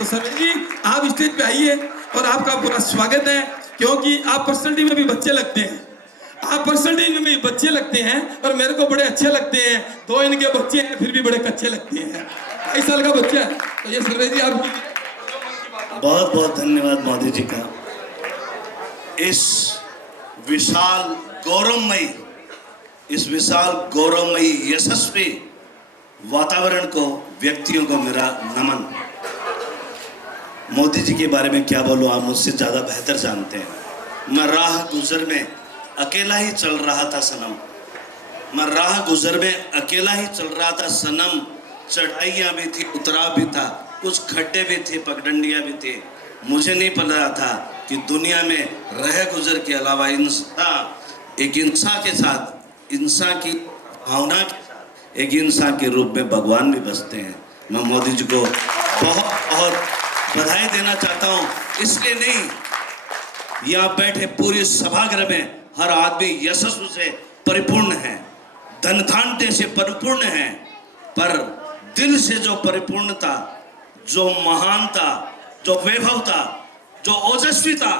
तो सर्वेश जी आप स्टेज पे आइए और आपका पूरा स्वागत है, क्योंकि आप पर्सनैलिटी में भी बच्चे लगते हैं, आप पर्सनैलिटी में भी बच्चे लगते हैं और मेरे को बड़े अच्छे लगते हैं। दो इनके बच्चे हैं फिर भी बड़े कच्चे लगते हैं। 22 साल का बच्चा है। तो ये सर्वेश जी आपकी बहुत बहुत धन्यवाद मोदी जी का। इस विशाल गौरवमयी यशस्वी वातावरण को, व्यक्तियों को मेरा नमन। मोदी जी के बारे में क्या बोलूं, आप मुझसे ज़्यादा बेहतर जानते हैं। मैं राह गुजर में अकेला ही चल रहा था सनम, मैं राह गुजर में अकेला ही चल रहा था सनम। चढ़ाइयाँ भी थी, उतराव भी था, कुछ खड्डे भी थे, पगडंडियाँ भी थे। मुझे नहीं पता था कि दुनिया में रह गुजर के अलावा एक इंसान के साथ, इंसान की भावना के साथ, एक इंसान के रूप में भगवान भी बसते हैं। मैं मोदी जी को बहुत बहुत बधाई देना चाहता हूँ। इसलिए नहीं, यहाँ बैठे पूरी सभागृह में हर आदमी यशस्व से परिपूर्ण है, धन धान्य से परिपूर्ण है, पर दिल से जो परिपूर्णता, जो महानता, जो वैभवता, जो ओजस्वीता,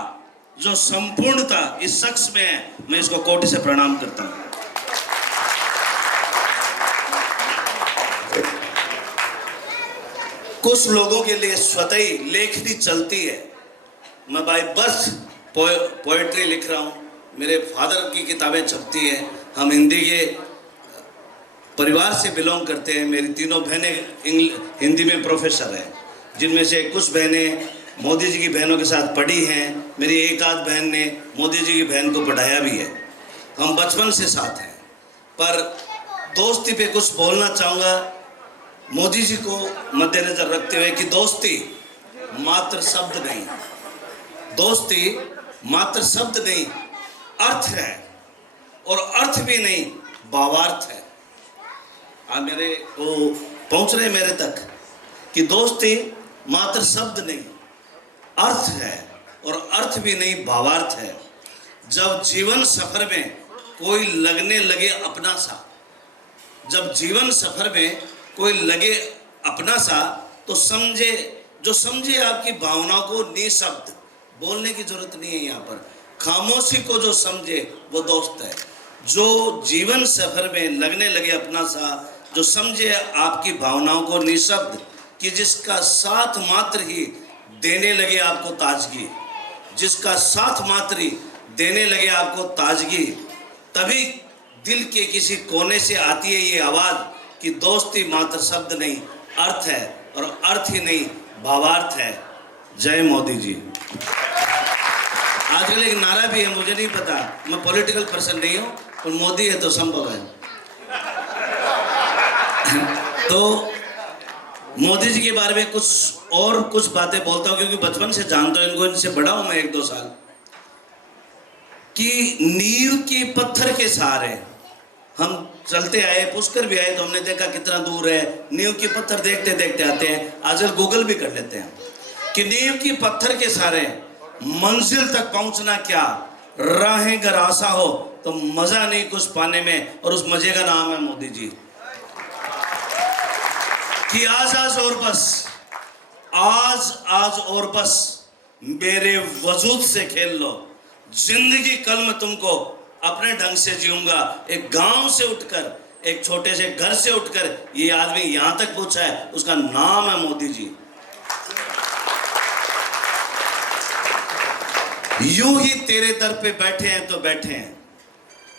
जो संपूर्णता इस शख्स में है, मैं इसको कोटि से प्रणाम करता हूं। कुछ लोगों के लिए स्वतः ही लेखनी चलती है। मैं बाय बर्थ पोएट्री लिख रहा हूं, मेरे फादर की किताबें छपती हैं। हम हिंदी के परिवार से बिलोंग करते हैं। मेरी तीनों बहनें हिंदी में प्रोफेसर हैं, जिनमें से कुछ बहनें मोदी जी की बहनों के साथ पढ़ी हैं। मेरी एक आध बहन ने मोदी जी की बहन को पढ़ाया भी है। हम बचपन से साथ हैं। पर दोस्ती पे कुछ बोलना चाहूँगा मोदी जी को मद्देनजर रखते हुए कि दोस्ती मात्र शब्द नहीं, दोस्ती मात्र शब्द नहीं, अर्थ है, और अर्थ भी नहीं, भावार्थ है। आप मेरे को पहुँच रहे मेरे तक कि दोस्ती मात्र शब्द नहीं, अर्थ है, और अर्थ भी नहीं, भावार्थ है। जब जीवन सफर में कोई लगने लगे अपना सा, जब जीवन सफर में कोई लगे अपना सा, तो समझे, जो समझे आपकी भावनाओं को निशब्द, बोलने की जरूरत नहीं है यहाँ पर, खामोशी को जो समझे वो दोस्त है। जो जीवन सफर में लगने लगे अपना सा, जो समझे आपकी भावनाओं को निशब्द, कि जिसका साथ मात्र ही देने लगे आपको ताजगी, जिसका साथ मात्र ही देने लगे आपको ताजगी, तभी दिल के किसी कोने से आती है ये आवाज़ कि दोस्ती मात्र शब्द नहीं, अर्थ है, और अर्थ ही नहीं, भावार्थ है। जय मोदी जी। आजकल एक नारा भी है, मुझे नहीं पता, मैं पॉलिटिकल पर्सन नहीं हूँ, पर मोदी है तो संभव है। तो मोदी जी के बारे में कुछ बातें बोलता हूँ, क्योंकि बचपन से जानता हूँ इनको, इनसे बड़ा हूँ मैं 1-2 साल, कि नींव के पत्थर के सहारे हम चलते आए, पुष्कर भी आए तो हमने देखा कितना दूर है, नींव के पत्थर देखते देखते आते हैं। आजकल गूगल भी कर लेते हैं कि नींव के पत्थर के सहारे मंजिल तक पहुंचना क्या, राहें अगर आशा हो तो मजा नहीं कुछ पाने में, और उस मजे का नाम है मोदी जी। कि आज और बस, आज और बस मेरे वजूद से खेल लो, जिंदगी कल मैं तुमको अपने ढंग से जीऊंगा। एक गांव से उठकर, एक छोटे से घर से उठकर ये आदमी यहां तक पहुंचा है, उसका नाम है मोदी जी। यूं ही तेरे दर पे बैठे हैं तो बैठे हैं।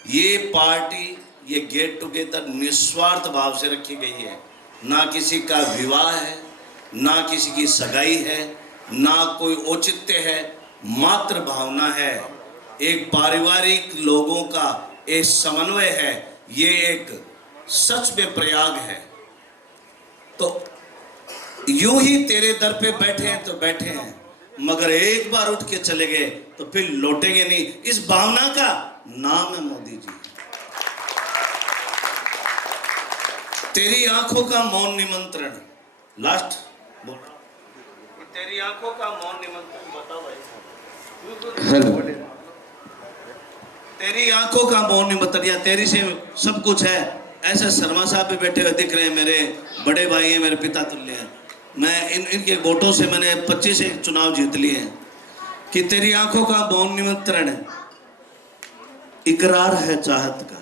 ये पार्टी, ये गेट टुगेदर निस्वार्थ भाव से रखी गई है। ना किसी का विवाह है, ना किसी की सगाई है, ना कोई औचित्य है, मात्र भावना है। एक पारिवारिक लोगों का एक समन्वय है। ये एक सच में प्रयाग है। तो यूं ही तेरे दर पे बैठे हैं तो बैठे हैं, मगर एक बार उठ के चले गए तो फिर लौटेंगे नहीं। इस भावना का नाम है मोदी जी। तेरी आंखों का मौन निमंत्रण, लास्ट बोल, तेरी आंखों का मौन निमंत्रण बताओ भाई। तेरी आंखों का मौन निमंत्रण, या तेरी से सब कुछ है, ऐसे शर्मा साहब भी बैठे हुए दिख रहे हैं, मेरे बड़े भाई हैं, मेरे पिता तुल्य हैं। मैं इनके वोटों से मैंने 25 चुनाव जीत लिए हैं कि तेरी आंखों का मौन निमंत्रण इकरार है चाहत का,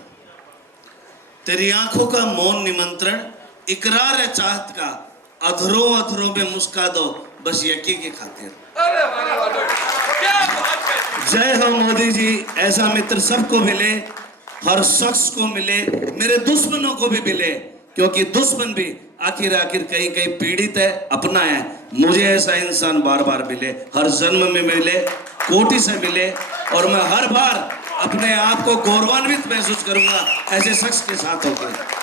तेरी आंखों का मौन निमंत्रण इकरार है चाहत का, अधरों अधरों में मुस्का दो बस यकी के खातिर। जय हो मोदी जी। ऐसा मित्र सबको मिले, हर शख्स को मिले, मेरे दुश्मनों को भी मिले, क्योंकि दुश्मन भी आखिर कहीं कहीं पीड़ित है, अपना है। मुझे ऐसा इंसान बार बार मिले, हर जन्म में मिले, कोटि से मिले, और मैं हर बार अपने आप को गौरवान्वित महसूस करूंगा ऐसे शख्स के साथ होकर।